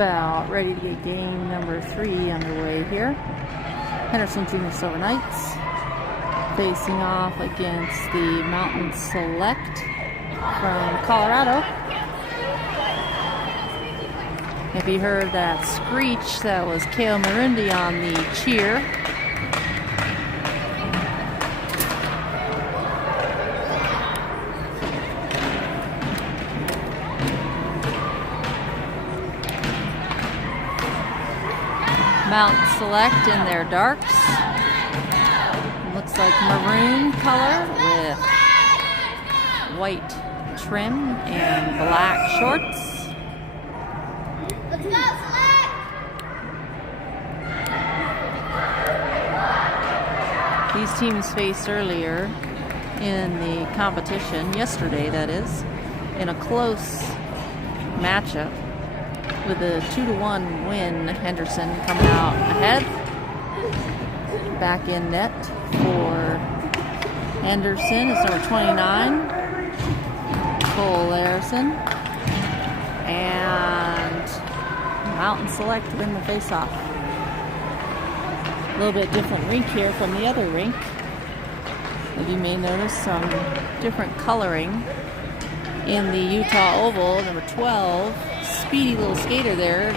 about ready to get game number 3 underway here. Henderson Junior Silver Knights facing off against the Mountain Select from Colorado. If you heard that screech, that was Kale Marundi on the cheer. Mountain Select in their darks. Looks like maroon color with white trim and black shorts. Let's go, Select! These teams faced earlier in the competition, yesterday that is, in a close matchup. With a 2-1 win, Henderson coming out ahead. Back in net for Henderson is number 29, Cole Larison. And Mountain Select win the face-off. A little bit different rink here from the other rink. As you may notice some different coloring in the Utah Oval, number 12. Speedy little skater there,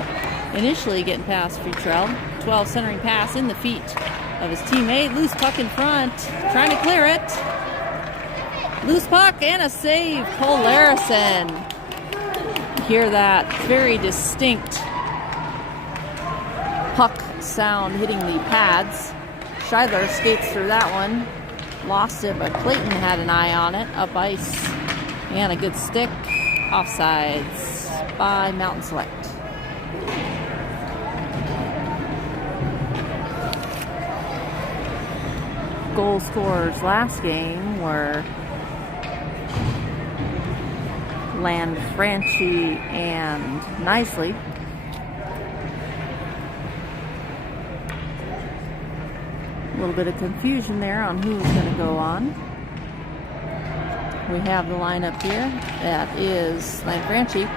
initially getting past Futrell. 12 centering pass in the feet of his teammate. Loose puck in front, trying to clear it. Loose puck and a save, Cole Larison. Hear that very distinct puck sound hitting the pads. Scheidler skates through that one. Lost it, but Clayton had an eye on it. Up ice. And a good stick. Offsides by Mountain Select. Goal scorers last game were Lanfranchi and Nicely. A little bit of confusion there on who's going to go on. We have the lineup here. That is Lanfranchi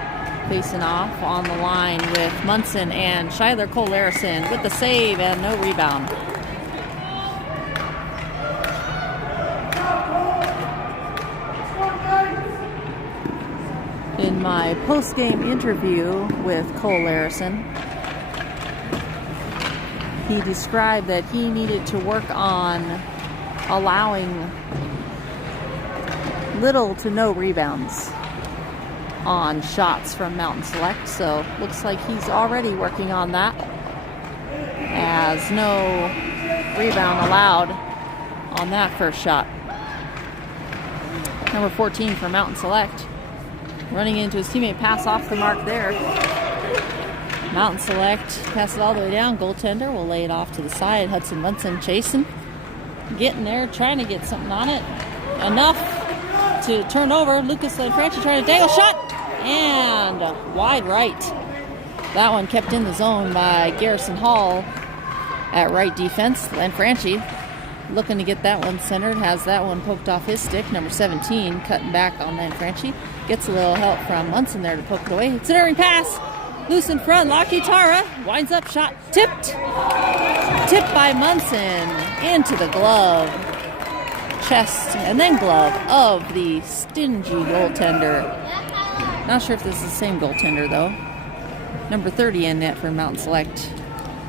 facing off on the line with Munson and Scheidler. Cole Larison with the save and no rebound. In my post-game interview with Cole Larison, he described that he needed to work on allowing little to no rebounds on shots from Mountain Select, so looks like he's already working on that, as no rebound allowed on that first shot. Number 14 for Mountain Select, running into his teammate, pass off the mark there. Mountain Select passes it all the way down. Goaltender will lay it off to the side. Hudson Munson chasing, getting there, trying to get something on it. Enough to turn over. Lucas Lanfranchi trying to dangle shot, and wide right. That one kept in the zone by Garrison Hall at right defense. Lanfranchi looking to get that one centered, has that one poked off his stick. Number 17 cutting back on Lanfranchi. Gets a little help from Munson there to poke it away. Centering pass, loose in front. Laki Tara winds up, shot tipped by Munson into the glove, chest and then glove of the stingy goaltender. Not sure if this is the same goaltender though. Number 30 in net for Mountain Select.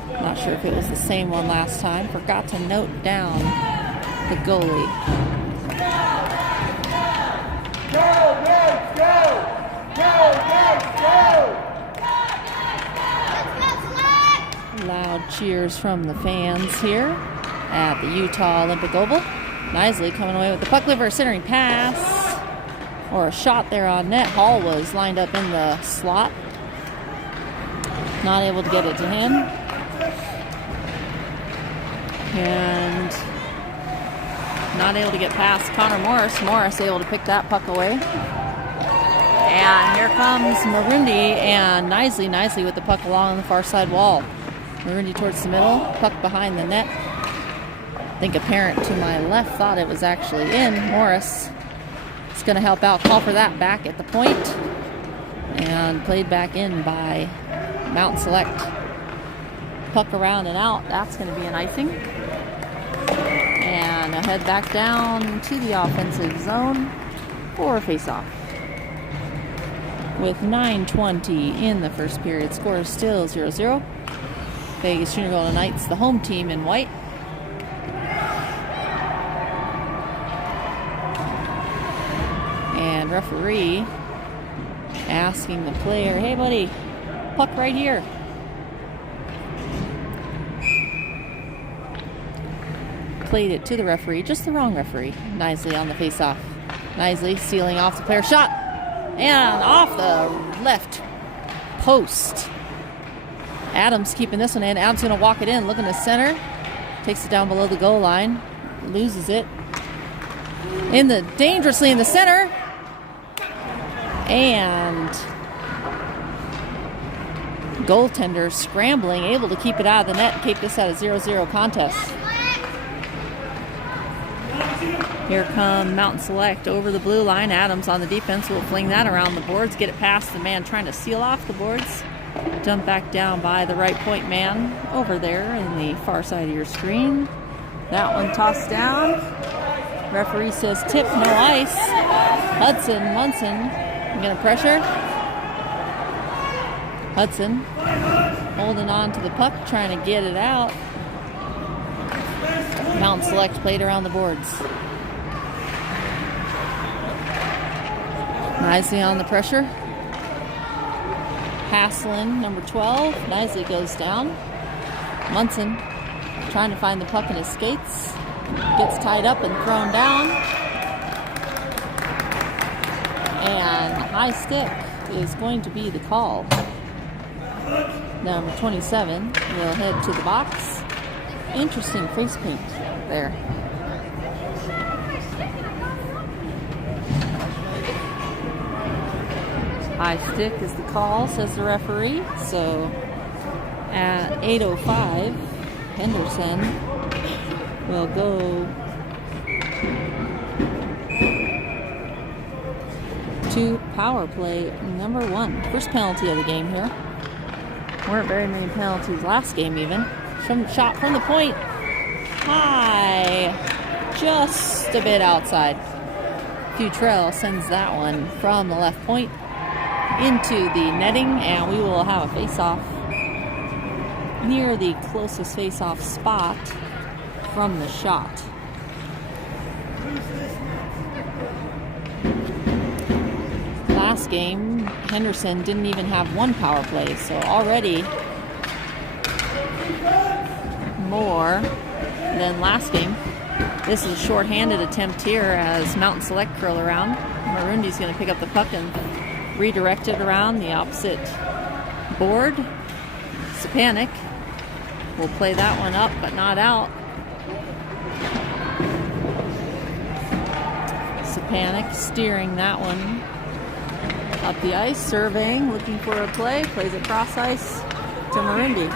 Not sure if it was the same one last time. Forgot to note down the goalie. Go! Loud cheers from the fans here at the Utah Olympic Oval. Nisley coming away with the puck, liver centering pass, or a shot there on net. Hall was lined up in the slot, not able to get it to him, and not able to get past Connor Morris. Morris able to pick that puck away, and here comes Marundi and Nisley with the puck along the far side wall. Marundi towards the middle, puck behind the net. I think a parent to my left thought it was actually in. Morris is going to help out, call for that back at the point, and played back in by Mountain Select. Puck around and out. That's going to be an icing. And a head back down to the offensive zone for a face-off. With 9:20 in the first period, score is still 0-0. Vegas Junior Golden Knights, the home team in white. And referee asking the player, hey buddy, puck right here. Played it to the referee, just the wrong referee. Nisley on the face-off. Nisley sealing off the player, shot! And off the left post. Adams keeping this one in. Adams going to walk it in, looking to center. Takes it down below the goal line. Loses it. Dangerously in the center. And goaltender scrambling, able to keep it out of the net and keep this at a 0-0 contest. Here come Mountain Select over the blue line. Adams on the defense will fling that around the boards, get it past the man trying to seal off the boards. Dump back down by the right point man over there in the far side of your screen. That one tossed down. Referee says tip, no ice. Hudson, Munson, going to pressure. Hudson holding on to the puck, trying to get it out. Mountain Select played around the boards. Nisley on the pressure. Haslin, number 12. Nisley goes down. Munson trying to find the puck in his skates. Gets tied up and thrown down. And high stick is going to be the call. Number 27 will head to the box. Interesting face paint there. High stick is the call, says the referee. So at 8:05, Henderson will go to power play number 1. First penalty of the game here. Weren't very many penalties last game even. Shot from the point. High. Just a bit outside. Futrell sends that one from the left point into the netting, and we will have a face-off near the closest face-off spot from the shot. Last game, Henderson didn't even have one power play, so already more than last game. This is a short-handed attempt here as Mountain Select curl around. Marundi's going to pick up the puck and redirect it around the opposite board. Stepanek will play that one up, but not out. Stepanek steering that one up the ice, surveying, looking for a play, plays it cross ice to Marundi.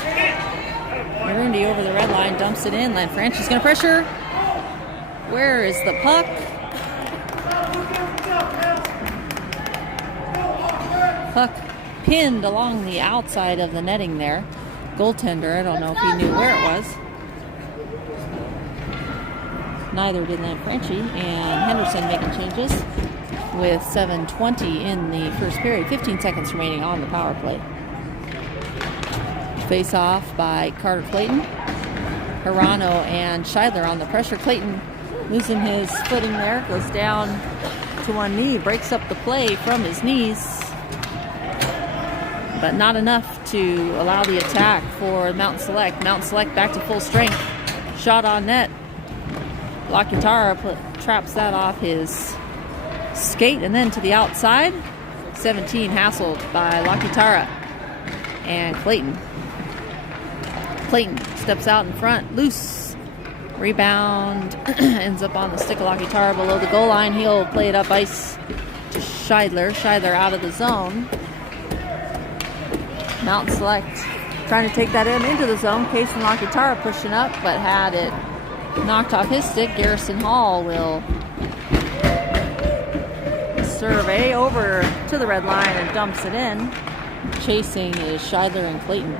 Marundi over the red line, dumps it in. Lanfranchi's going to pressure. Where is the puck? Puck pinned along the outside of the netting there. Goaltender, I don't know if he knew where it was. Neither did Lanfranchi, and Henderson making changes with 7:20 in the first period. 15 seconds remaining on the power play. Face off by Carter Clayton. Hirano and Scheidler on the pressure. Clayton losing his footing there, goes down to one knee, breaks up the play from his knees, but not enough to allow the attack for Mountain Select. Mountain Select back to full strength. Shot on net. Lakitara traps that off his skate and then to the outside. 17 hassled by Lakitara and Clayton. Clayton steps out in front, loose. Rebound ends up on the stick of Lakitara below the goal line. He'll play it up ice to Scheidler. Scheidler out of the zone. Mountain Select trying to take that into the zone. Case and Lakitara pushing up, but had it knocked off his stick. Garrison Hall will survey over to the red line and dumps it in. chasing is Scheidler and Clayton.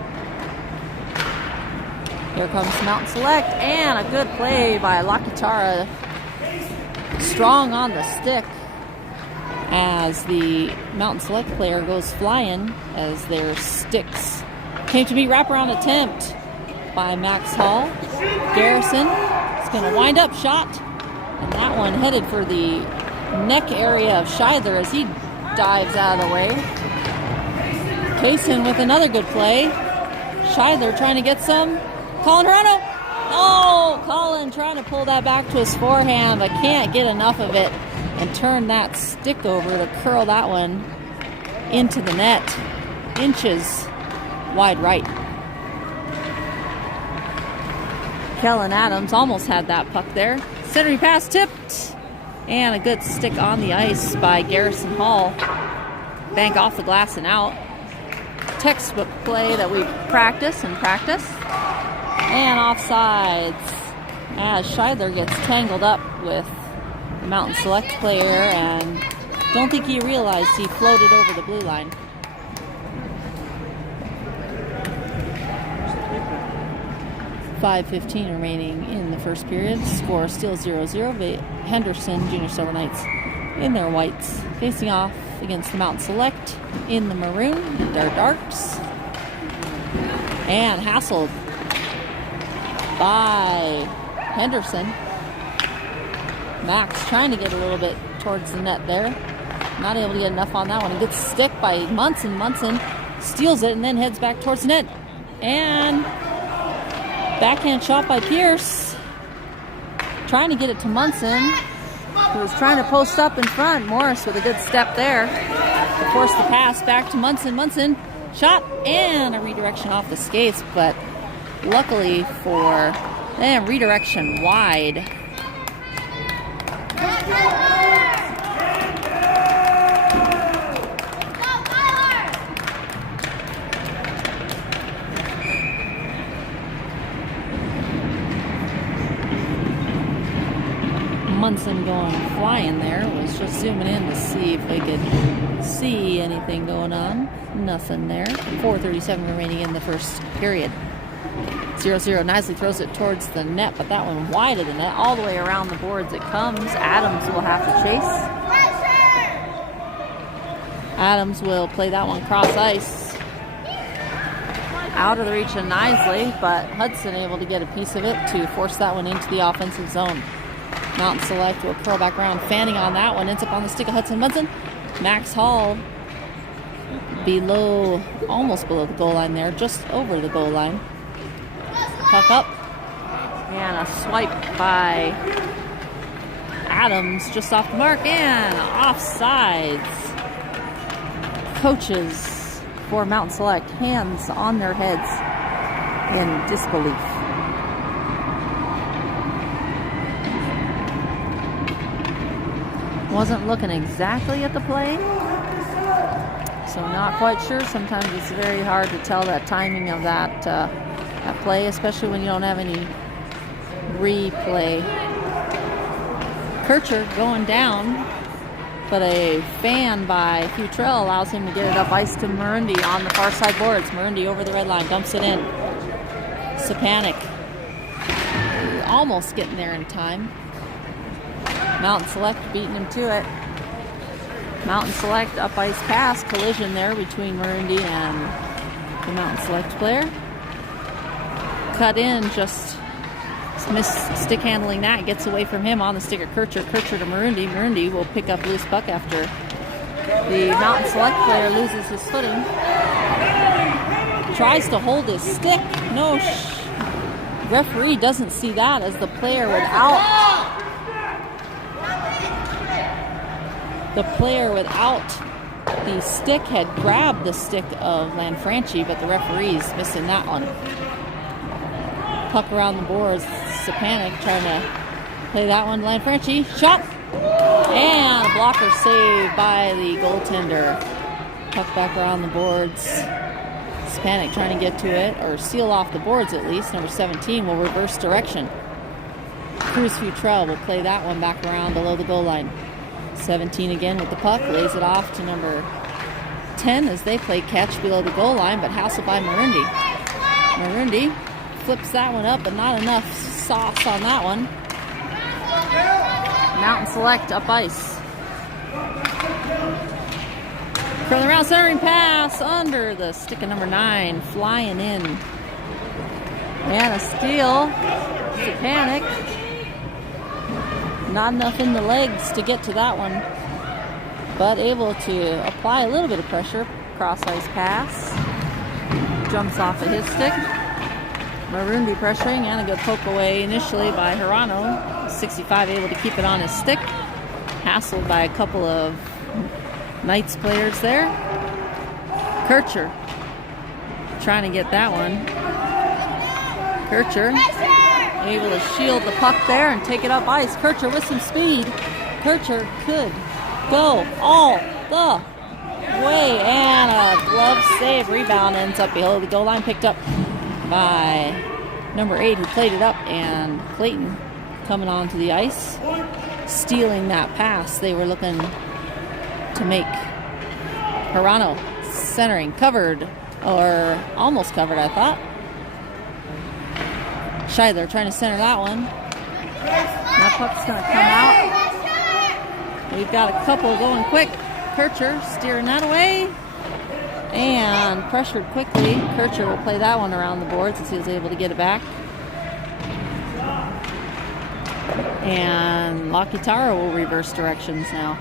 Here comes Mountain Select, and a good play by Lakitara. Strong on the stick as the Mountain Select player goes flying as their sticks came to be wraparound attempt by Max Hall. Garrison is going to wind up shot, and that one headed for the neck area of Scheidler as he dives out of the way. Kaysen with another good play. Scheidler trying to get some. Colin Hirano. Oh, Colin trying to pull that back to his forehand, but can't get enough of it and turn that stick over to curl that one into the net. Inches wide right. Kellen Adams almost had that puck there. Centering pass tipped. And a good stick on the ice by Garrison Hall. Bank off the glass and out. Textbook play that we practice. And offsides as Scheidler gets tangled up with the Mountain Select player, and don't think he realized he floated over the blue line. .5:15 remaining in the first period. Score still 0-0. Henderson Junior Silver Knights in their whites, facing off against the Mountain Select in the maroon, in their darks. And hassled by Henderson. Max trying to get a little bit towards the net there. Not able to get enough on that one. He gets stick by Munson. Munson steals it and then heads back towards the net. And backhand shot by Pierce. Trying to get it to Munson, who was trying to post up in front. Morris with a good step there to force the pass back to Munson. Munson shot and a redirection off the skates, but luckily for them, redirection wide. Munson going flying there. Was just zooming in to see if they could see anything going on. Nothing there. 4:37 remaining in the first period. 0-0. Nisley throws it towards the net, but that one wide of the net. All the way around the boards it comes. Adams will have to chase. Adams will play that one cross ice. Out of the reach of Nisley, but Hudson able to get a piece of it to force that one into the offensive zone. Mountain Select will curl back around, fanning on that one. Ends up on the stick of Hudson Munson. Max Hall below, almost below the goal line there, just over the goal line. Puck up. And a swipe by Adams just off the mark and offsides. Coaches for Mountain Select, hands on their heads in disbelief. Wasn't looking exactly at the play, so not quite sure. Sometimes it's very hard to tell that timing of that play, especially when you don't have any replay. Kircher going down, but a fan by Futrell allows him to get it up ice to Marundi on the far side boards. Marundi over the red line, dumps it in. Sapanic almost getting there in time. Mountain Select beating him to it. Mountain Select up ice pass, collision there between Marundi and the Mountain Select player. Cut in, just missed stick handling that, gets away from him on the stick of Kircher. Kircher to Marundi. Marundi will pick up loose puck after the Mountain Select player loses his footing. Tries to hold his stick. No, referee doesn't see that as the player without the stick had grabbed the stick of Lanfranchi, but the referee's missing that one. Puck around the boards. Sapanic trying to play that one. Lanfranchi, shot! And a blocker save by the goaltender. Puck back around the boards. Sapanic trying to get to it, or seal off the boards at least. Number 17 will reverse direction. Cruz Futrell will play that one back around below the goal line. 17 again with the puck, lays it off to number 10 as they play catch below the goal line, but hassled by Marundi. Marundi flips that one up, but not enough sauce on that one. Mountain Select up ice. Curling around, centering pass under the stick of number 9, flying in. And a steal. It's a panic. Not enough in the legs to get to that one, but able to apply a little bit of pressure. Cross ice pass. Jumps off of his stick. Marundi pressuring, and a good poke away initially by Hirano. 65 able to keep it on his stick. Hassled by a couple of Knights players there. Kircher trying to get that one. Kircher able to shield the puck there and take it up ice. Kircher with some speed. Kircher could go all the way, and a glove save. Rebound ends up below the goal line, picked up by number 8 who played it up, and Clayton coming onto the ice, stealing that pass they were looking to make. Hirano centering, covered, or almost covered, I thought. Scheidler trying to center that one. That puck's going to come out. We've got a couple going quick. Kircher steering that away. And pressured quickly. Kircher will play that one around the boards as he was able to get it back. And Lakitara will reverse directions now.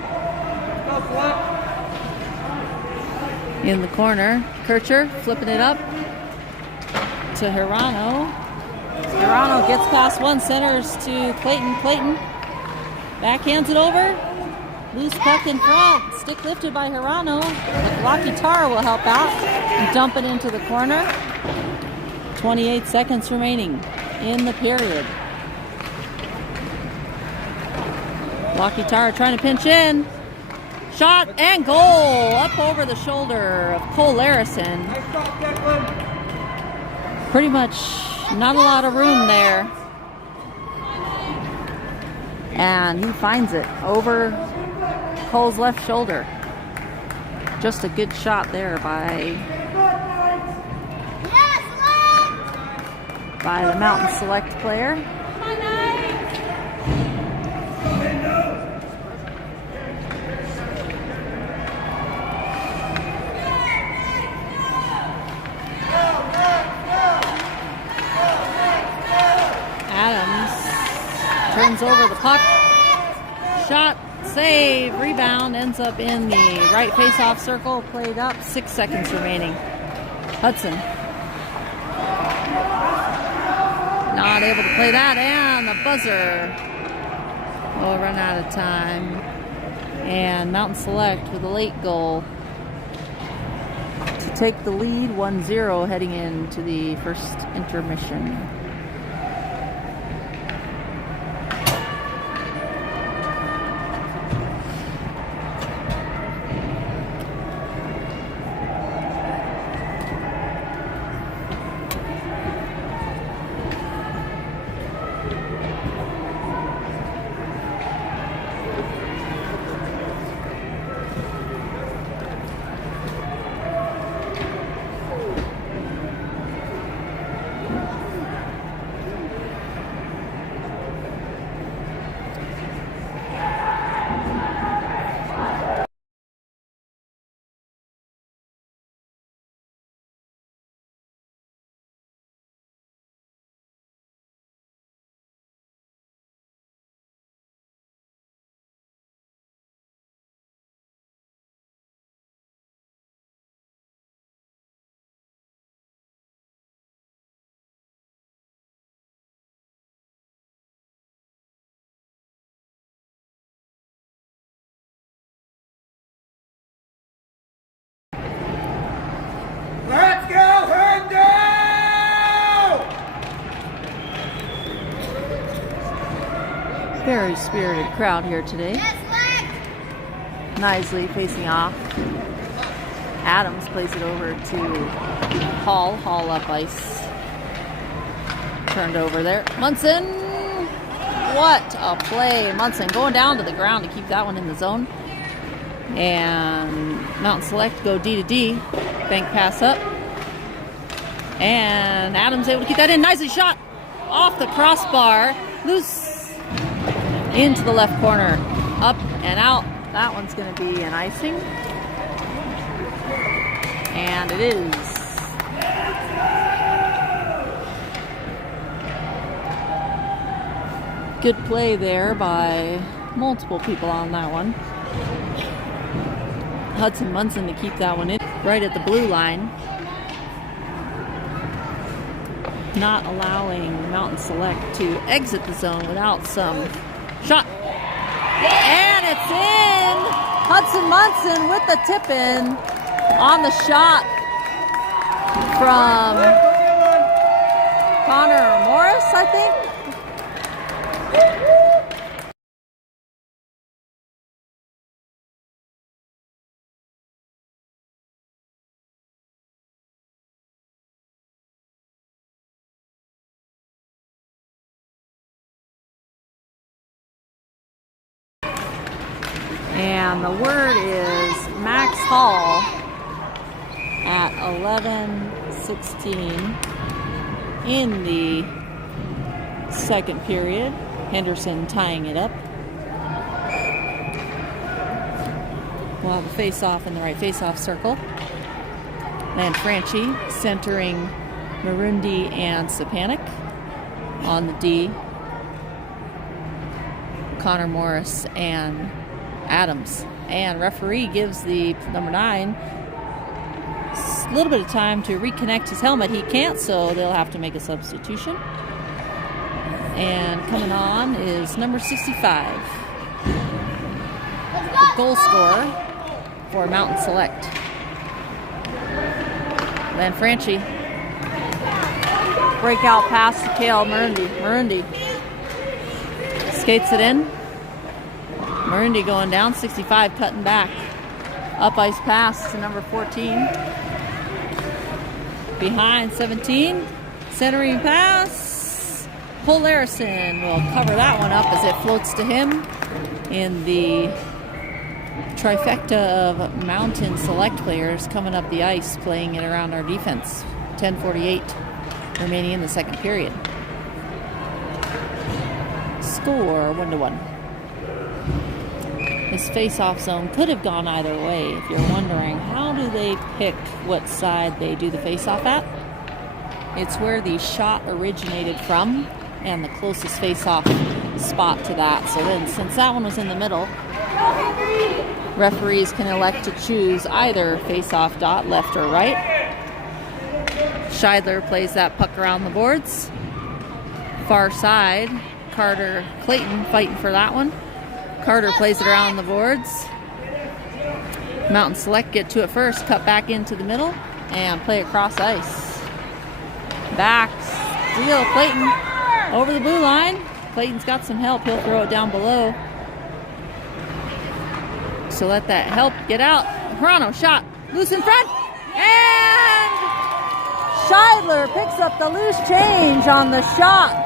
In the corner, Kircher flipping it up to Hirano. Hirano gets past one, centers to Clayton. Clayton backhands it over. Loose puck in front. Stick lifted by Hirano. Lakitara will help out and dump it into the corner. 28 seconds remaining in the period. Lakitara trying to pinch in. Shot and goal up over the shoulder of Cole Larison. Pretty much not a lot of room there. And he finds it over Cole's left shoulder. Just a good shot there by the Mountain Select player. Turns over the puck. Shot, save, rebound, ends up in the right face-off circle. Played up, 6 seconds remaining. Hudson. Not able to play that, and the buzzer will run out of time. And Mountain Select with a late goal to take the lead 1-0 heading into the first intermission. Let's go, Herndon! Very spirited crowd here today. Nisley facing off. Adams plays it over to Hall. Hall up ice. Turned over there. Munson! What a play. Munson going down to the ground to keep that one in the zone. And Mountain Select go D to D. Bank pass up. And Adams able to keep that in. Nicely shot off the crossbar. Loose into the left corner. Up and out. That one's going to be an icing. And it is. Good play there by multiple people on that one. Hudson Munson to keep that one in right at the blue line. Not allowing Mountain Select to exit the zone without some shot. And it's in! Hudson Munson with the tip in on the shot from Connor Morris, I think. And the word is Max Hall at 11:16 in the second period. Henderson tying it up. We'll have a face-off in the right face-off circle. Then Franchi centering Marundi and Sapanic on the D. Connor Morris and Adams. And referee gives the number 9 a little bit of time to reconnect his helmet. He can't, so they'll have to make a substitution. And coming on is number 65, the goal scorer for Mountain Select. Then Franchi. Breakout pass to Kale Marundi. Marundi skates it in. Marundi going down, 65 cutting back. Up ice pass to number 14. Behind 17. Centering pass. Polarison will cover that one up as it floats to him in the trifecta of Mountain Select players coming up the ice, playing it around our defense. 10:48 remaining in the second period. Score 1-1. This face-off zone could have gone either way. If you're wondering, how do they pick what side they do the face-off at? It's where the shot originated from and the closest face-off spot to that. So then, since that one was in the middle, referees can elect to choose either face-off dot, left or right. Scheidler plays that puck around the boards. Far side, Carter Clayton fighting for that one. Carter plays it around the boards. Mountain Select get to it first, cut back into the middle, and play across ice. Back, steal Clayton over the blue line. Clayton's got some help. He'll throw it down below. So let that help get out. Hirano shot, loose in front, and Scheidler picks up the loose change on the shot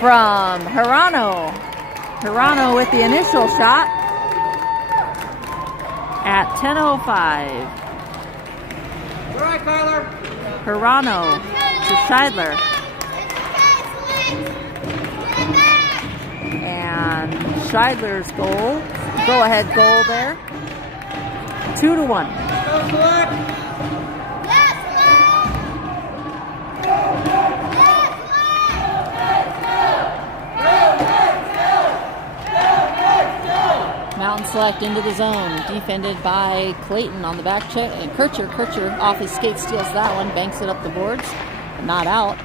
from Hirano. Hirano with the initial shot at 10:05. All right, Kyler. Hirano to Scheidler. And Scheidler's goal, go-ahead goal there. 2-1. Go Select. Mountain Select into the zone, defended by Clayton on the back check, and Kircher off his skate steals that one, banks it up the boards, not out.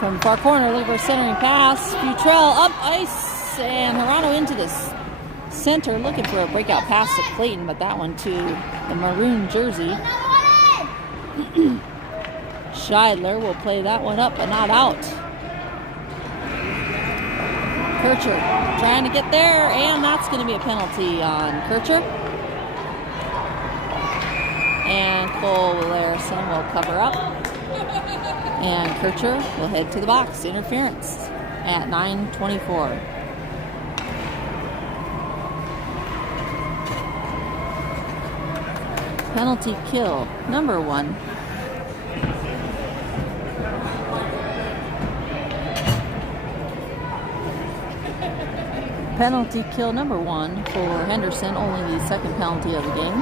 From the far corner, looking for a centering pass. Futrell up ice, and Hirano into this center, looking for a breakout pass to Clayton, but that one to the maroon jersey. Scheidler will play that one up, but not out. Kircher trying to get there, and that's going to be a penalty on Kircher. And Cole Larson will cover up. And Kircher will head to the box. Interference at 9:24. Penalty kill number 1. Penalty kill number 1 for Henderson, only the second penalty of the game.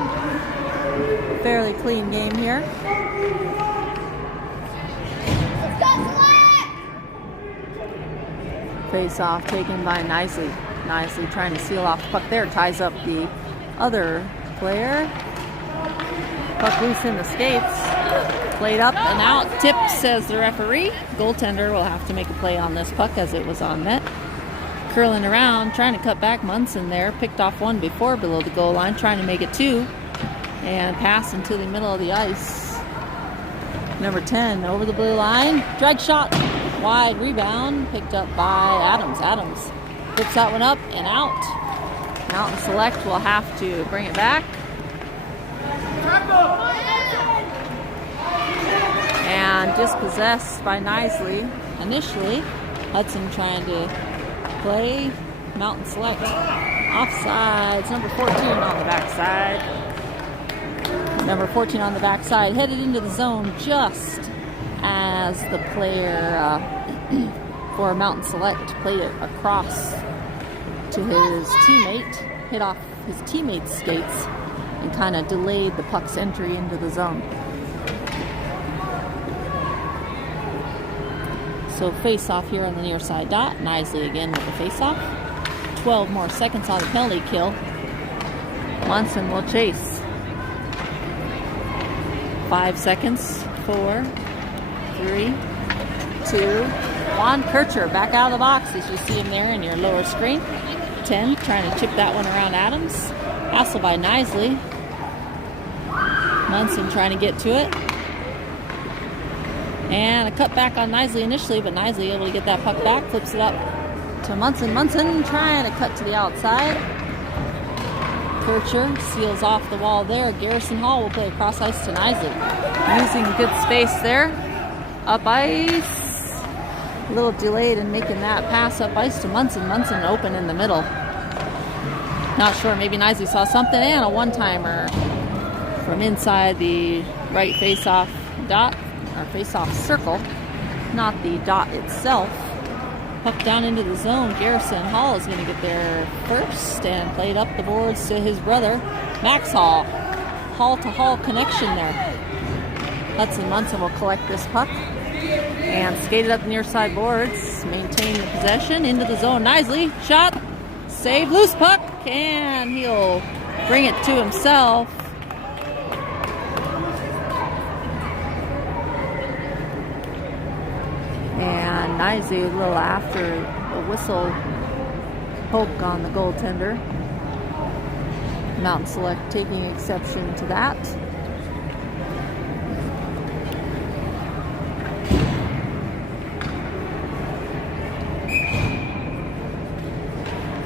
Fairly clean game here. Face off taken by Nicely. Nicely trying to seal off the puck there, ties up the other player. Puck loose in the skates. Played up and out. Tip, says the referee. Goaltender will have to make a play on this puck as it was on net. Curling around, trying to cut back. Munson there. Picked off one before below the goal line, trying to make it 2. And pass into the middle of the ice. Number 10 over the blue line. Drag shot. Wide rebound. Picked up by Adams. Adams flips that one up and out. Mountain Select will have to bring it back. And dispossessed by Nicely. Initially, Hudson trying to play. Mountain Select. Offsides. Number 14 on the backside. Number 14 on the backside. Headed into the zone just as the player for Mountain Select played it across to his teammate. Hit off his teammate's skates and kind of delayed the puck's entry into the zone. So face off here on the near side dot. Nicely again with the face off. 12 more seconds on the penalty kill. Munson will chase. 5 seconds. 4, 3, 2, 1. Kircher back out of the box as you see him there in your lower screen. 10 trying to chip that one around Adams. Hassle by Nicely. Munson trying to get to it. And a cut back on Nicely initially, but Nicely able to get that puck back. Flips it up to Munson. Munson trying to cut to the outside. Kircher seals off the wall there. Garrison Hall will play across ice to Nicely. Using good space there. Up ice. A little delayed in making that pass up ice to Munson. Munson open in the middle. Not sure, maybe Nicely saw something. And a one-timer from inside the right face-off dot, or face-off circle. Not the dot itself. Puck down into the zone. Garrison Hall is going to get there first and played up the boards to his brother, Max Hall. Hall-to-Hall connection there. Hudson Munson will collect this puck and skate it up the near side boards. Maintain the possession into the zone. Nicely. Shot. Save. Loose puck. And he'll bring it to himself. And Nicely a little after the whistle poke on the goaltender. Mountain Select taking exception to that.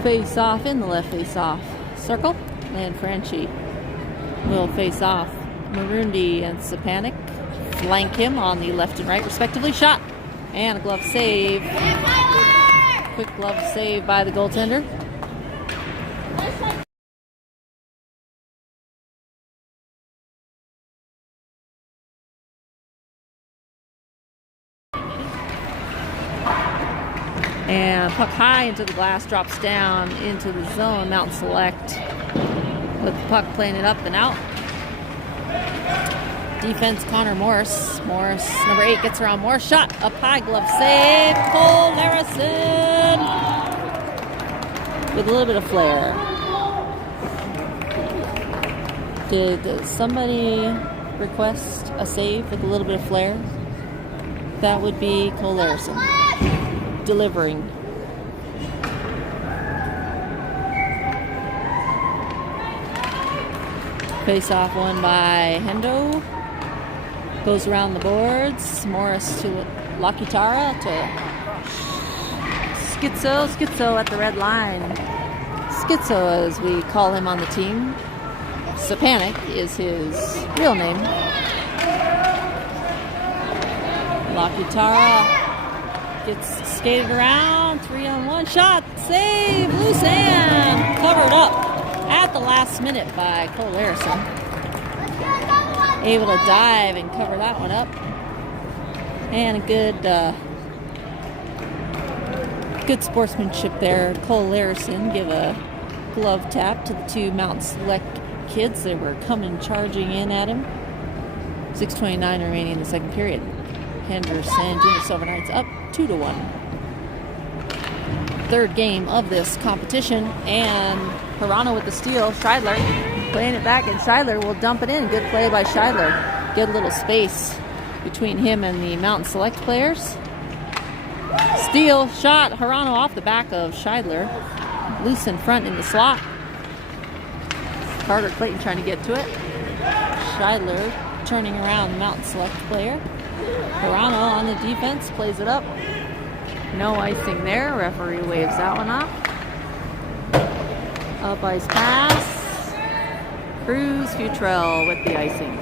Face off in the left face off circle, and Franchi will face off. Marundi and Stepanek flank him on the left and right respectively. Shot and a glove save. Quick glove save by the goaltender. And puck high into the glass, drops down into the zone. Mountain Select with the puck playing it up and out. Defense, Connor Morris. Morris, number 8, gets around Morris. Shot up high, glove save. Cole Harrison with a little bit of flair. Did somebody request a save with a little bit of flair? That would be Cole Harrison. Delivering. Face off one by Hendo. Goes around the boards. Morris to Lakitara to Schizo. Schizo at the red line. Schizo, as we call him on the team. Stepanek is his real name. Lakitara gets skated around, 3-on-1 shot, save, loose hand, covered up at the last minute by Cole Harrison. able to dive and cover that one up. And a good sportsmanship there. Cole Larison give a glove tap to the two Mountain Select kids that were coming charging in at him. 6:29 remaining in the second period. Henderson Junior Silver Knights up 2-1. Third game of this competition, and Hirano with the steal. Scheidler playing it back, and Scheidler will dump it in. Good play by Scheidler. Good little space between him and the Mountain Select players. Steal, shot, Hirano off the back of Scheidler. Loose in front in the slot. Carter Clayton trying to get to it. Scheidler turning around the Mountain Select player. Hirano on the defense, plays it up. No icing there. Referee waves that one off. Up ice pass. Cruz Futrell with the icing.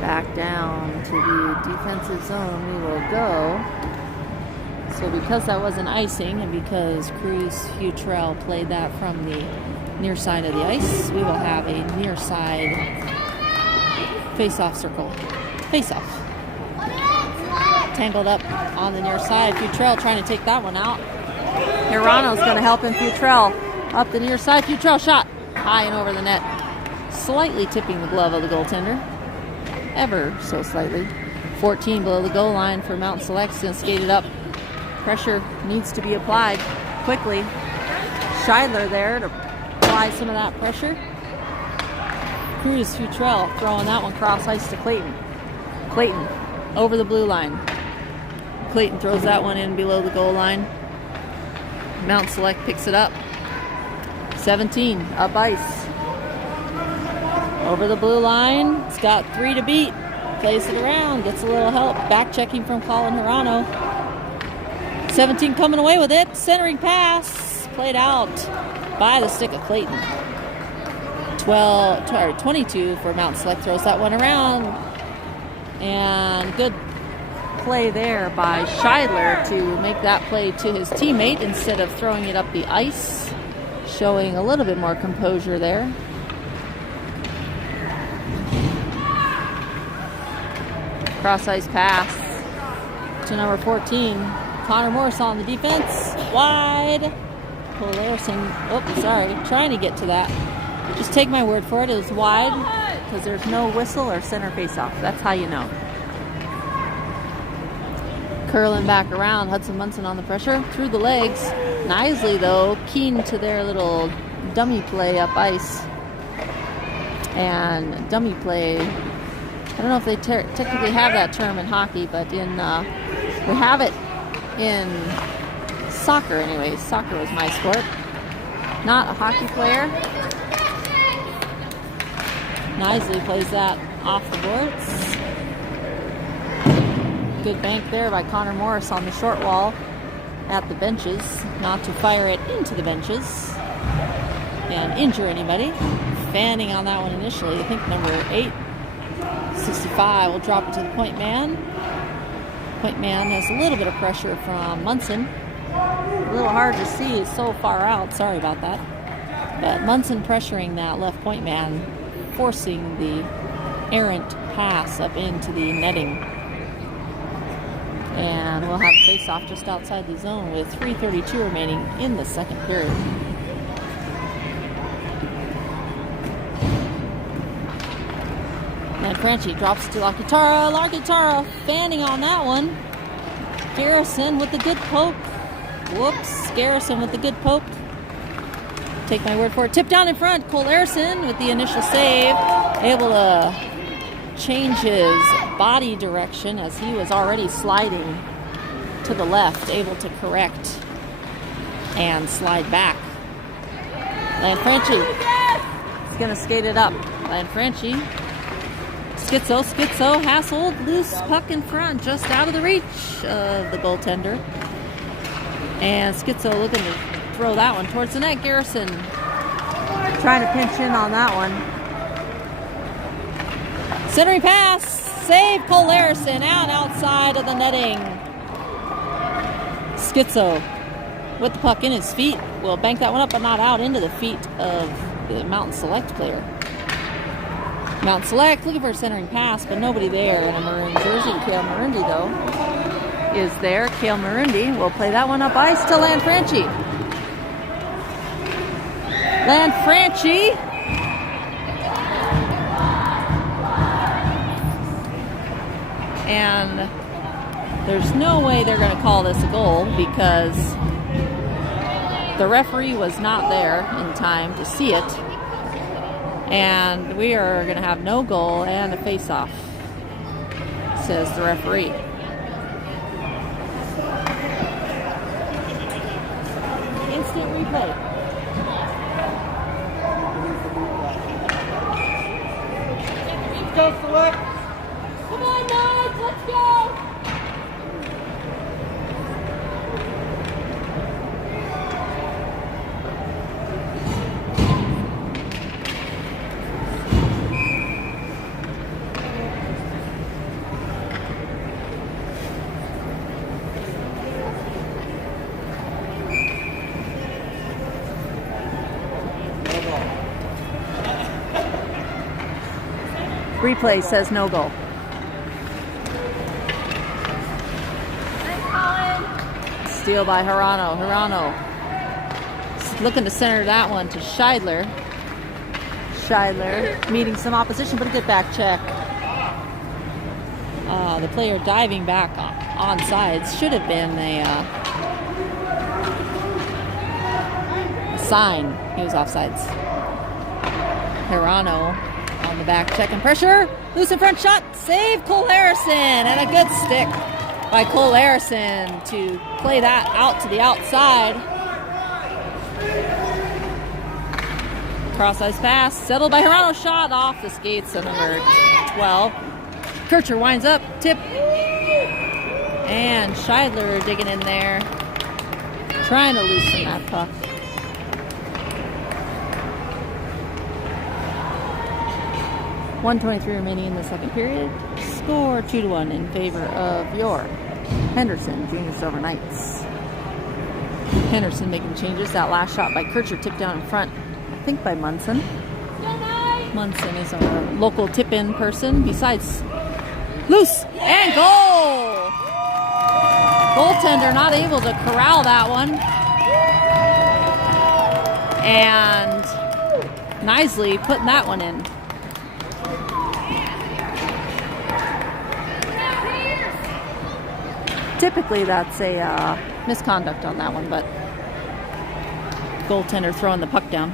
Back down to the defensive zone we will go. So because that was an icing and because Cruz Futrell played that from the near side of the ice, we will have a near side face-off circle. Face-off. Tangled up on the near side. Futrell trying to take that one out. Hirano's going to help him. Futrell up the near side. Futrell shot high and over the net. Slightly tipping the glove of the goaltender. Ever so slightly. 14 below the goal line for Mountain Select. Going to skate it up. Pressure needs to be applied quickly. Scheidler there to apply some of that pressure. Cruz Futrell throwing that one cross ice to Clayton. Clayton over the blue line. Clayton throws that one in below the goal line. Mountain Select picks it up. 17 up ice. Over the blue line. It's got 3 to beat. Plays it around. Gets a little help. Back checking from Colin Hirano. 17 coming away with it. Centering pass. Played out by the stick of Clayton. 22 for Mountain Select. Throws that one around. And good play there by Scheidler to make that play to his teammate instead of throwing it up the ice. Showing a little bit more composure there. Cross ice pass to number 14. Connor Morris on the defense. Wide. Cole Larison, trying to get to that. Just take my word for it. It was wide because there's no whistle or center face-off. That's how you know. Curling back around. Hudson Munson on the pressure. Through the legs. Nisley, though, keen to their little dummy play up ice. And dummy play, I don't know if they technically have that term in hockey, but we have it in soccer anyways. Soccer was my sport. Not a hockey player. Nisley plays that off the boards. Good bank there by Connor Morris on the short wall at the benches. Not to fire it into the benches and injure anybody. Fanning on that one initially. I think number 8, 65, will drop it to the point man. Point man has a little bit of pressure from Munson. A little hard to see, it's so far out. Sorry about that. But Munson pressuring that left point man, forcing the errant pass up into the netting. And we'll have face-off just outside the zone with 3:32 remaining in the second period. And Franchi drops to Lakitara. Lakitara fanning on that one. Garrison with the good poke. Whoops. Garrison with the good poke. Take my word for it. Tip down in front. Cole Larison with the initial save. Able to change his body direction as he was already sliding to the left. Able to correct and slide back. Lanfranchi is going to skate it up. Lanfranchi. Skitzo, hassled, loose puck in front, just out of the reach of the goaltender. And Skitzo looking to throw that one towards the net. Garrison trying to pinch in on that one. Centering pass, save Cole Larison out outside of the netting. Skitzo with the puck in his feet, will bank that one up, but not out into the feet of the Mountain Select player. Mountain Select looking for a centering pass, but nobody there. And a maroon jersey. Kale Marundi, though, is there. Kale Marundi will play that one up ice to Lanfranchi. Lanfranchi. And there's no way they're going to call this a goal because the referee was not there in time to see it. And we are going to have no goal and a face-off, says the referee. Instant replay. Go Select. Come on, Knights, let's go! Replay says no goal. Steal by Hirano. Hirano looking to center that one to Scheidler. Scheidler meeting some opposition, but a good back check. The player diving back on sides should have been a sign. He was offsides. Hirano on the back, checking pressure. Loose in front shot. Save Cole Harrison. And a good stick by Cole Harrison to play that out to the outside. Cross ice pass. Settled by Hirano. Shot off the skates of number 12. Kircher winds up. Tip. And Scheidler digging in there. Trying to loosen that puck. .123 remaining in the second period. Score 2-1 in favor of your Henderson Junior Silver Knights. Henderson making changes. That last shot by Kircher tipped down in front, I think by Munson. Munson is our local tip-in person. Besides, loose and goal! Goaltender not able to corral that one. And Knisley putting that one in. Typically that's a misconduct on that one, but goaltender throwing the puck down.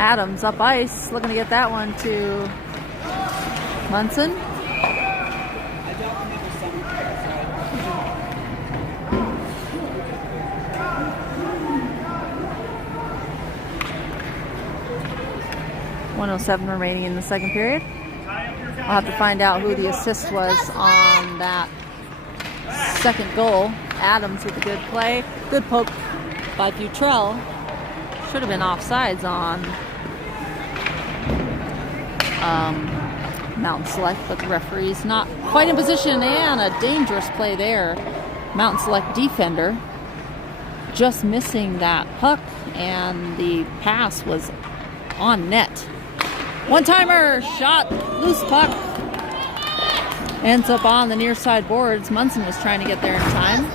Adams up ice, looking to get that one to Munson. .107 remaining in the second period. I'll have to find out who the assist was on that second goal. Adams with a good play. Good poke by Butrell. Should have been offsides on Mountain Select, but the referee's not quite in position, and a dangerous play there. Mountain Select defender just missing that puck, and the pass was on net. One-timer shot, loose puck, ends up on the near side boards. Munson was trying to get there in time.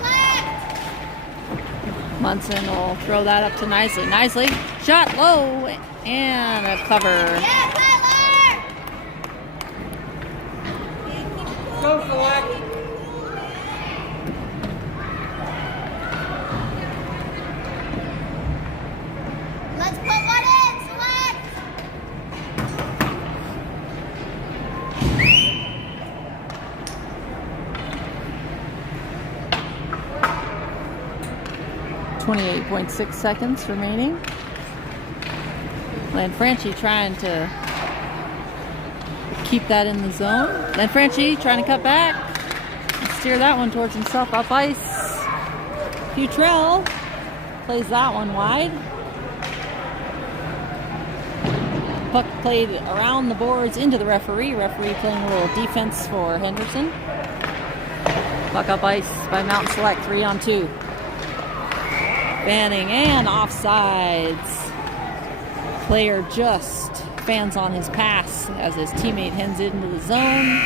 Munson will throw that up to Knisley. Knisley, shot low, and a cover. Go Select. Let's put one in, Select. 28.6 seconds remaining. Lanfranchi trying to keep that in the zone. Then Franchi trying to cut back. Steer that one towards himself up ice. Futrell plays that one wide. Puck played around the boards into the referee. Referee playing a little defense for Henderson. Puck up ice by Mountain Select, 3-on-2. Fanning and offsides. Player just fans on his pass as his teammate heads into the zone.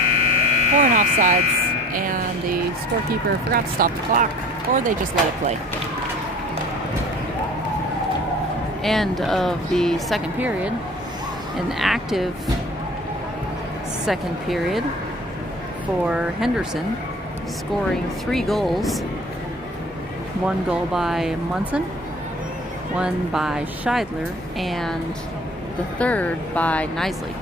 4 and offsides, and the scorekeeper forgot to stop the clock, or they just let it play. End of the second period. An active second period for Henderson, scoring 3 goals. 1 goal by Munson, 1 by Scheidler, and the 3rd by Knisley.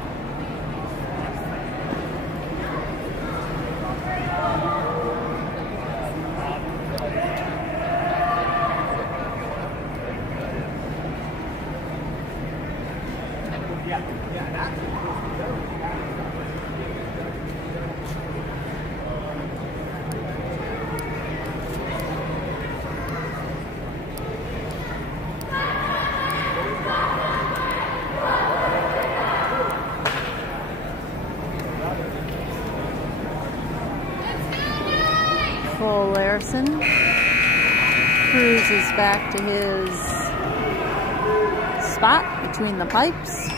Larson cruises back to his spot between the pipes.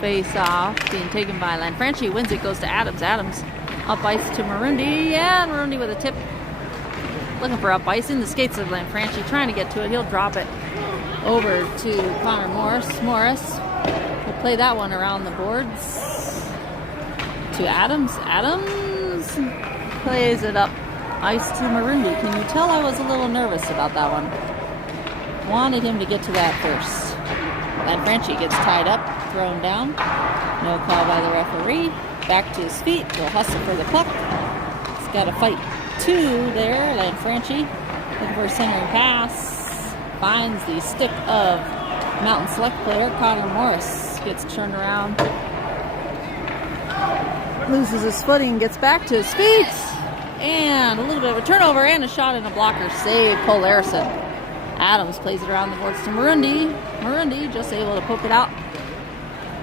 Face off being taken by Lanfranchi. Wins it, goes to Adams. Adams up ice to Marundi. Yeah, Marundi with a tip. Looking for up ice in the skates of Lanfranchi. Trying to get to it. He'll drop it over to Connor Morris. Morris will play that one around the boards to Adams. Adams plays it up ice to Marundi. Can you tell I was a little nervous about that one? Wanted him to get to that first. Lanfranchi gets tied up, thrown down. No call by the referee. Back to his feet. Will hustle for the puck. He's got to fight 2 there. Lanfranchi looking for a centering pass. Finds the stick of Mountain Select player Connor Morris. Gets turned around. Loses his footing. Gets back to his feet. And a little bit of a turnover and a shot and a blocker. Save Cole Larson. Adams plays it around the boards to Marundi. Marundi just able to poke it out.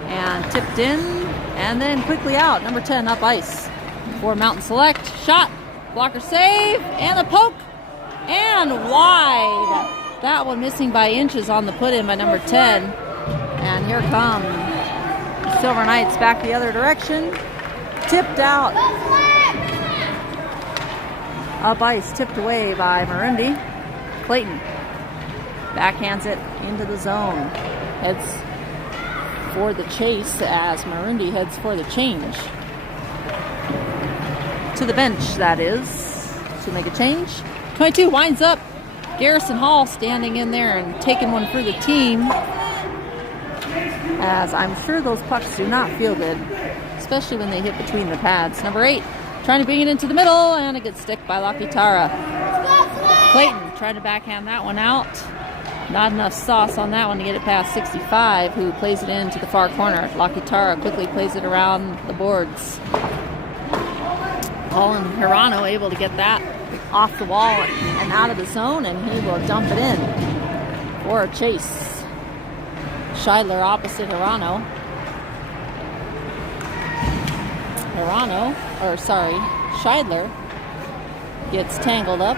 And tipped in. And then quickly out. Number 10 up ice for Mountain Select. Shot. Blocker save. And a poke. And wide. That one missing by inches on the put-in by number 10. And here come the Silver Knights back the other direction. Tipped out. Up ice. Tipped away by Marundi. Clayton backhands it into the zone. Heads for the chase as Marundi heads for the change. To the bench, that is, to make a change. 22 winds up. Garrison Hall standing in there and taking one for the team. As I'm sure those pucks do not feel good, especially when they hit between the pads. Number 8 trying to bring it into the middle, and a good stick by Lakitara. Clayton trying to backhand that one out. Not enough sauce on that one to get it past 65, who plays it into the far corner. Lakitara quickly plays it around the boards. Colin Hirano able to get that off the wall and out of the zone, and he will dump it in for a chase. Scheidler opposite Hirano. Scheidler gets tangled up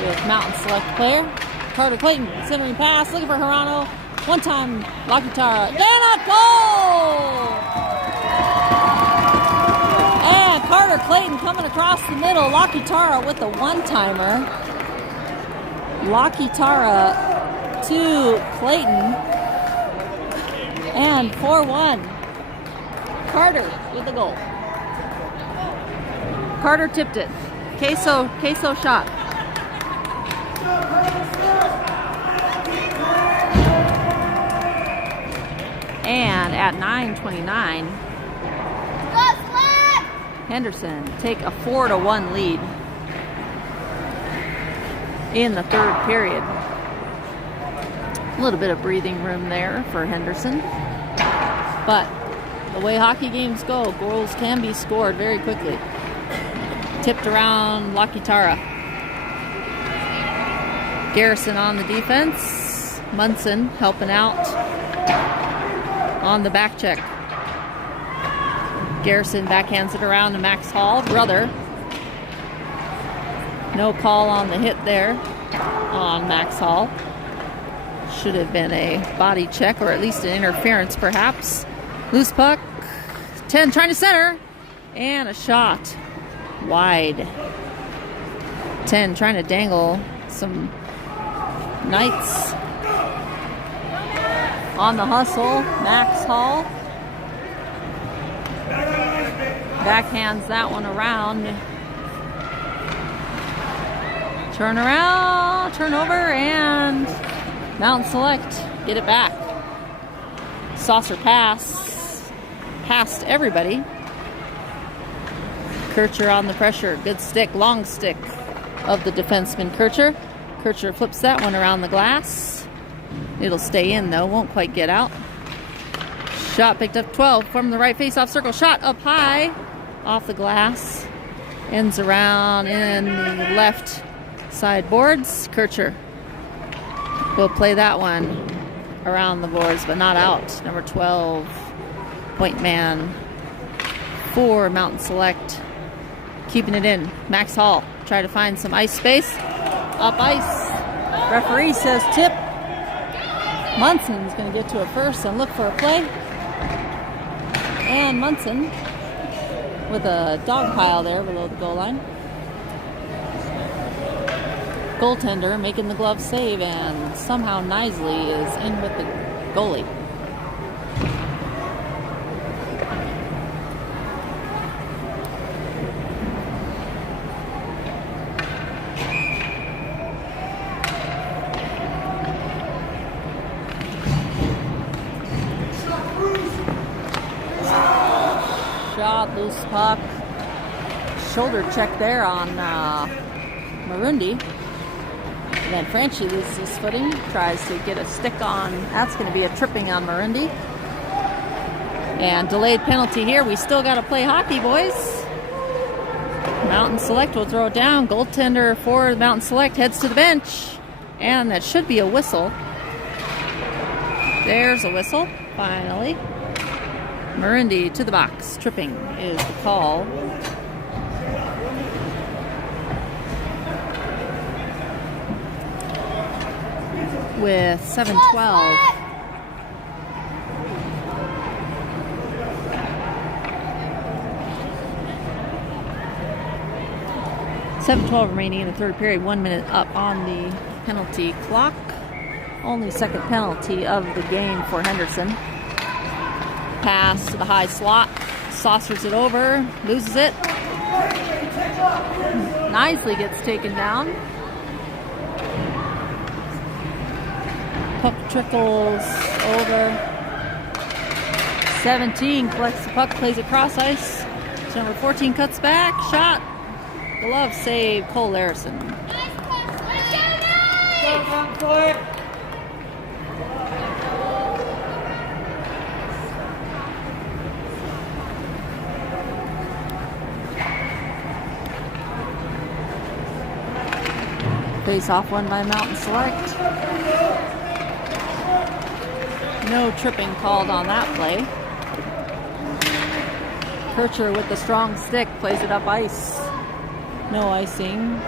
with Mountain Select player. Carter Clayton, centering pass, looking for Hirano. One time, Lakitara, and a goal! And Carter Carter Clayton coming across the middle. Locky Tara with the one-timer. Locky Tara to Clayton. And 4-1. Carter with the goal. Carter tipped it. Queso shot. And at 9:29, Henderson take a 4-1 lead in the third period. A little bit of breathing room there for Henderson. But the way hockey games go, goals can be scored very quickly. Tipped around Locky Tara. Garrison on the defense. Munson helping out on the back check. Garrison backhands it around to Max Hall, brother. No call on the hit there on Max Hall. Should have been a body check or at least an interference perhaps. Loose puck. 10 trying to center. And a shot. Wide. 10 trying to dangle some Knights on the hustle. Max Hall backhands that one around. Turn around, turnover, and Mountain Select get it back. Saucer pass past everybody. Kircher on the pressure. Good stick, long stick of the defenseman Kircher. Kircher flips that one around the glass. It'll stay in though, won't quite get out. Shot picked up 12 from the right face-off circle. Shot up high off the glass. Ends around in the left side boards. Kircher will play that one around the boards, but not out. Number 12, point man for Mountain Select. Keeping it in. Max Hall try to find some ice space. Up ice. Referee says tip. Munson's going to get to it first and look for a play. And Munson with a dog pile there below the goal line. Goaltender making the glove save, and somehow Nisley is in with the goalie. Shot, loose puck. Shoulder check there on Marundi. And then Franchi loses his footing, tries to get a stick on. That's going to be a tripping on Marundi. And delayed penalty here. We still got to play hockey, boys. Mountain Select will throw it down. Goaltender for Mountain Select heads to the bench. And that should be a whistle. There's a whistle, finally. Marundi to the box. Tripping is the call. With 7:12. .12 remaining in the third period. 1 minute up on the penalty clock. Only second penalty of the game for Henderson. Pass to the high slot. Saucers it over. Loses it. Nisley gets taken down. Puck trickles over. 17 collects the puck, plays it cross ice. So number 14 cuts back. Shot. Glove save, Cole Larison. Face off one by Mountain Select. No tripping called on that play. Kircher with the strong stick plays it up ice. No icing.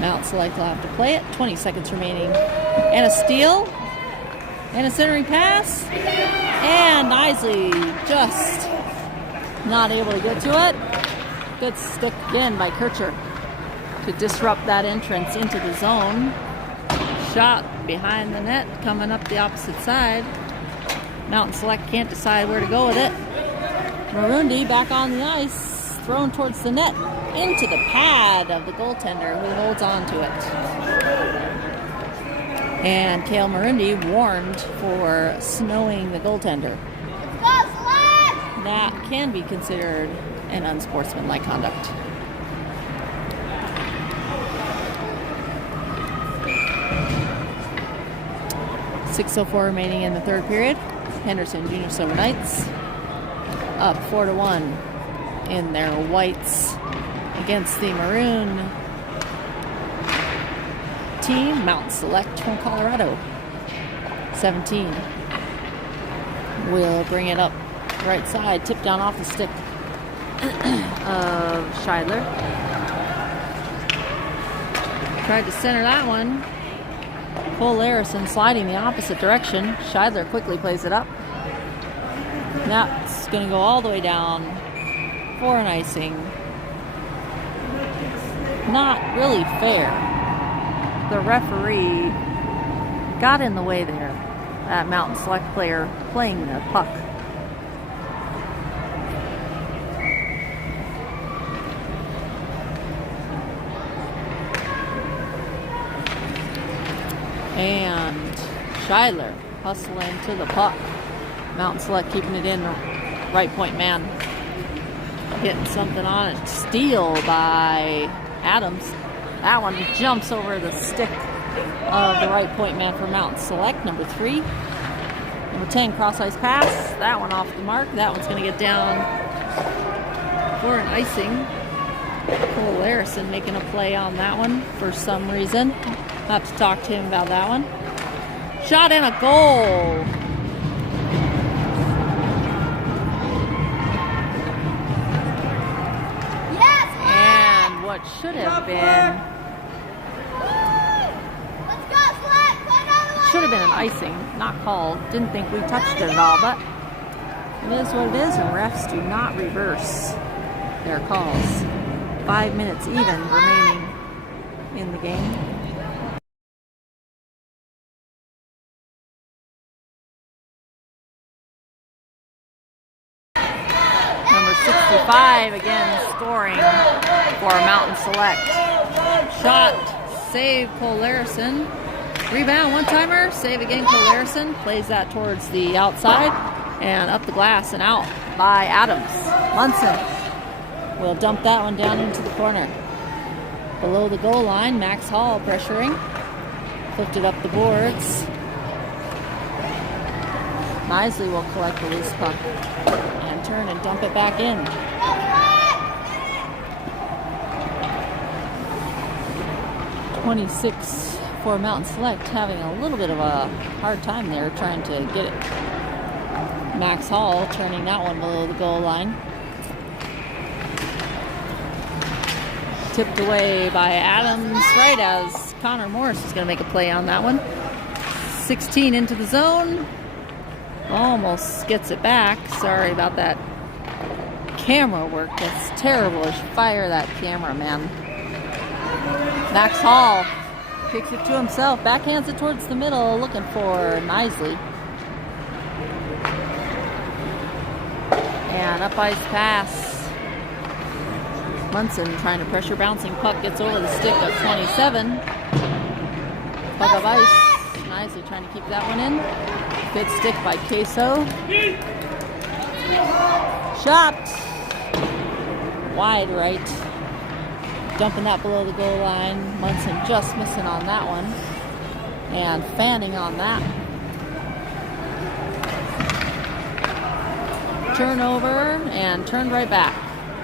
Mountain Select will have to play it. 20 seconds remaining. And a steal. And a centering pass. And Nisley just Not able to get to it. Good stick again by Kircher to disrupt that entrance into the zone. Shot behind the net, coming up the opposite side. Mountain Select can't decide where to go with it. Marundi back on the ice, thrown towards the net, into the pad of the goaltender who holds on to it. And Kale Marundi warned for snowing the goaltender. That can be considered an unsportsmanlike conduct. .6:04 remaining in the third period. Henderson Junior Silver Knights up 4-1 in their whites against the maroon team, Mountain Select from Colorado. 17 will bring it up right side, tip down off the stick of Scheidler. Tried to center that one. Cole Larison sliding the opposite direction. Scheidler quickly plays it up. Now it's going to go all the way down for an icing. Not really fair. The referee got in the way there. That Mountain Select player playing the puck. And Scheidler hustling to the puck. Mountain Select keeping it in. Right point man getting something on it. Steal by Adams. That one jumps over the stick of the right point man for Mountain Select. Number 3. Number 10 cross ice pass. That one off the mark. That one's going to get down for an icing. Cole Larison making a play on that one for some reason. I'll have to talk to him about that one. Shot and a goal. Yes, And what should have been an icing, not called. Didn't think we touched it at all, but it is what it is, and refs do not reverse their calls. 5 minutes even remaining in the game. Number 65 again scoring for Mountain Select. Shot, save Cole Larison. Rebound, one-timer, save again Cole Larison. Plays that towards the outside and up the glass and out by Adams. Munson will dump that one down into the corner. Below the goal line, Max Hall pressuring. Flipped it up the boards. Nisley will collect the loose puck and turn and dump it back in. .26 for Mountain Select, having a little bit of a hard time there trying to get it. Max Hall turning that one below the goal line. Tipped away by Adams right as Connor Morris is going to make a play on that one. 16 into the zone. Almost gets it back. Sorry about that camera work. That's terrible. They should fire that camera, man. Max Hall kicks it to himself. Backhands it towards the middle, looking for Nisley. And up ice pass. Munson trying to pressure bouncing puck, gets over the stick of 27. Puck of ice. Nisley trying to keep that one in. Good stick by Queso. Shot. Wide right. Dumping that below the goal line. Munson just missing on that one. And fanning on that. Turnover and turned right back.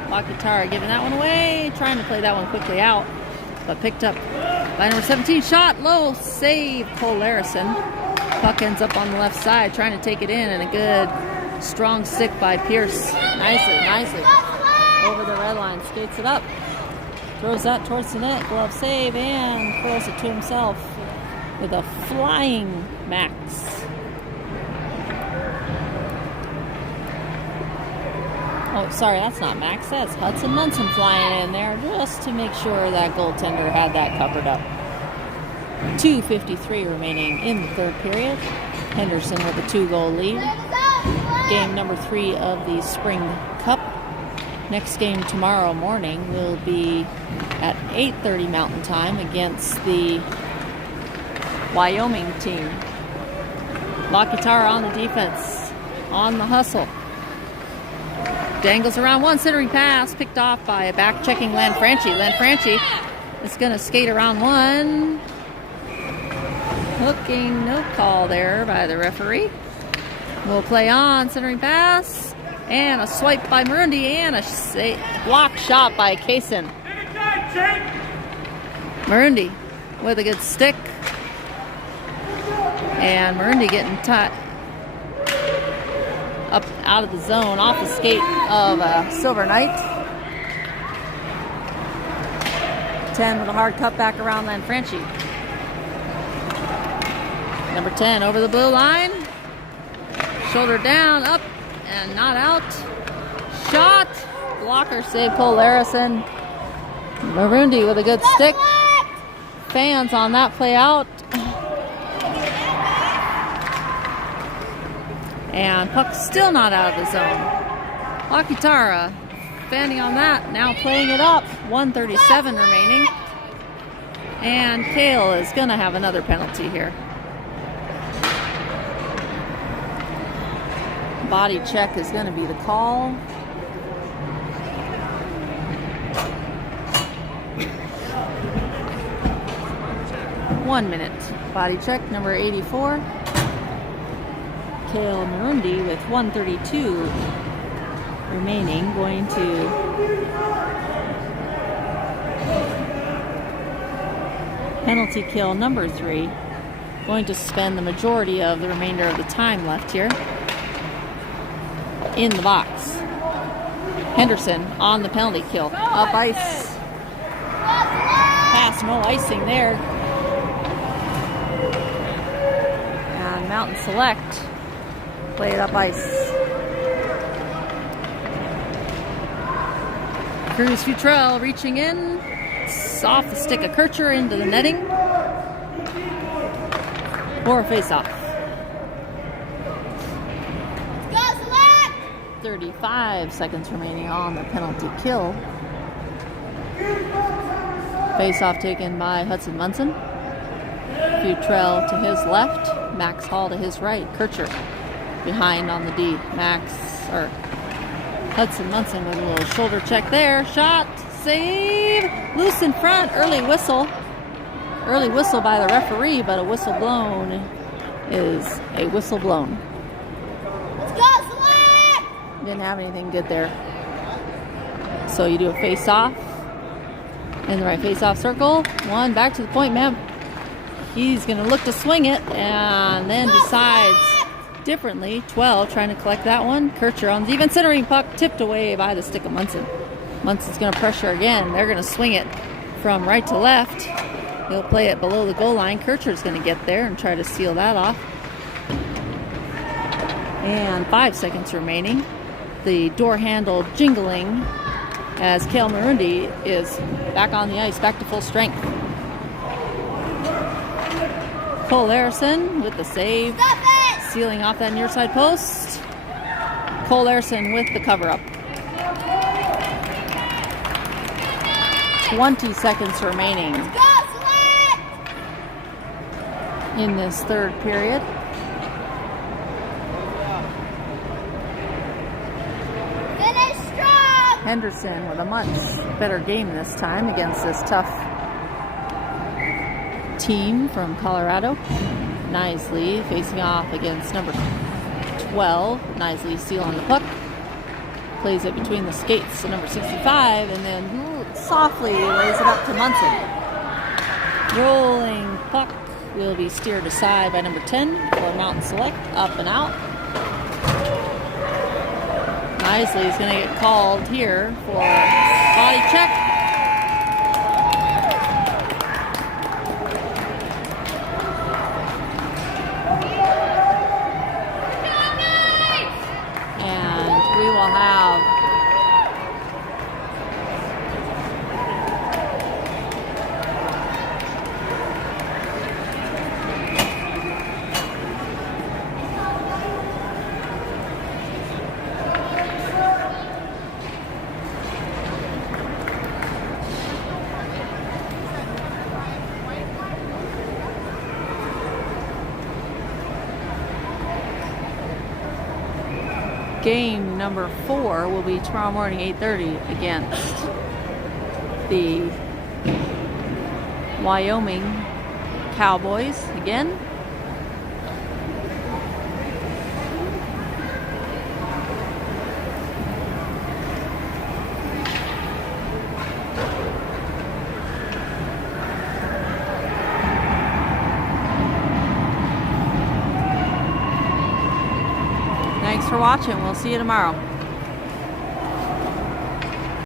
Wakatara giving that one away. Trying to play that one quickly out. But picked up by number 17. Shot low. Save Cole Larison. Puck ends up on the left side. Trying to take it in. And a good strong stick by Pierce. Nicely. Over the red line. Skates it up. Throws that towards the net, glove save, and throws it to himself with a flying Max. Oh, sorry, that's not Max. That's Hudson Munson flying in there just to make sure that goaltender had that covered up. 2:53 remaining in the third period. Henderson with a 2-goal lead. Game number 3 of the Spring Cup. Next game tomorrow morning will be at 8:30 Mountain Time against the Wyoming team. La Guitarra on the defense, on the hustle. Dangles around one, centering pass, picked off by a back-checking Lanfranchi. Lanfranchi is going to skate around one. Hooking, no call there by the referee. We'll play on, centering pass, and a swipe by Marundi, and a block shot by Kaysen. Marundi with a good stick. And Marundi getting up out of the zone, off the skate of Silver Knight. 10 with a hard cut back around Lanfranchi. Number 10 over the blue line. Shoulder down, up, and not out. Shot. Blocker save, Cole Larison. Marundi with a good stick. Fans on that play out. And puck still not out of the zone. La Guitarra fanning on that, now playing it up. 1:37 remaining. And Kale is going to have another penalty here. Body check is going to be the call. One minute. Body check, number 84. Kale Marundi with 1:32 remaining, going to penalty kill number 3, going to spend the majority of the remainder of the time left here in the box. Henderson on the penalty kill, up ice, pass, no icing there, and Mountain Select play it up ice. Cruz Futrell reaching in. It's off the stick of Kircher into the netting. For a face-off. 35 seconds remaining on the penalty kill. Face-off taken by Hudson Munson. Futrell to his left. Max Hall to his right. Kircher behind on the D. Hudson Munson with a little shoulder check there. Shot, save, loose in front. Early whistle by the referee, but a whistle blown is a whistle blown. Let's go, Select! Didn't have anything good there. So you do a face-off in the right face-off circle. One back to the point man. He's going to look to swing it and then decides differently. 12 trying to collect that one. Kircher on the defense, centering puck, tipped away by the stick of Munson. Munson's going to pressure again. They're going to swing it from right to left. He'll play it below the goal line. Kircher's going to get there and try to seal that off. And 5 seconds remaining. The door handle jingling as Kale Marundi is back on the ice, back to full strength. Cole Larison with the save. Sealing off that near side post. Cole Larison with the cover-up. 20 seconds remaining in this third period. Finish strong! Henderson with a much better game this time against this tough team from Colorado. Nisley facing off against number 12. Nisley sealing the puck. Plays it between the skates to number 65 and then softly lays it up to Munson. Rolling puck will be steered aside by number 10 for Mountain Select. Up and out. Nisley is going to get called here for body check. game number 4 will be tomorrow morning, 8:30, against the Wyoming Cowboys again. Thanks for watching. We'll see you tomorrow.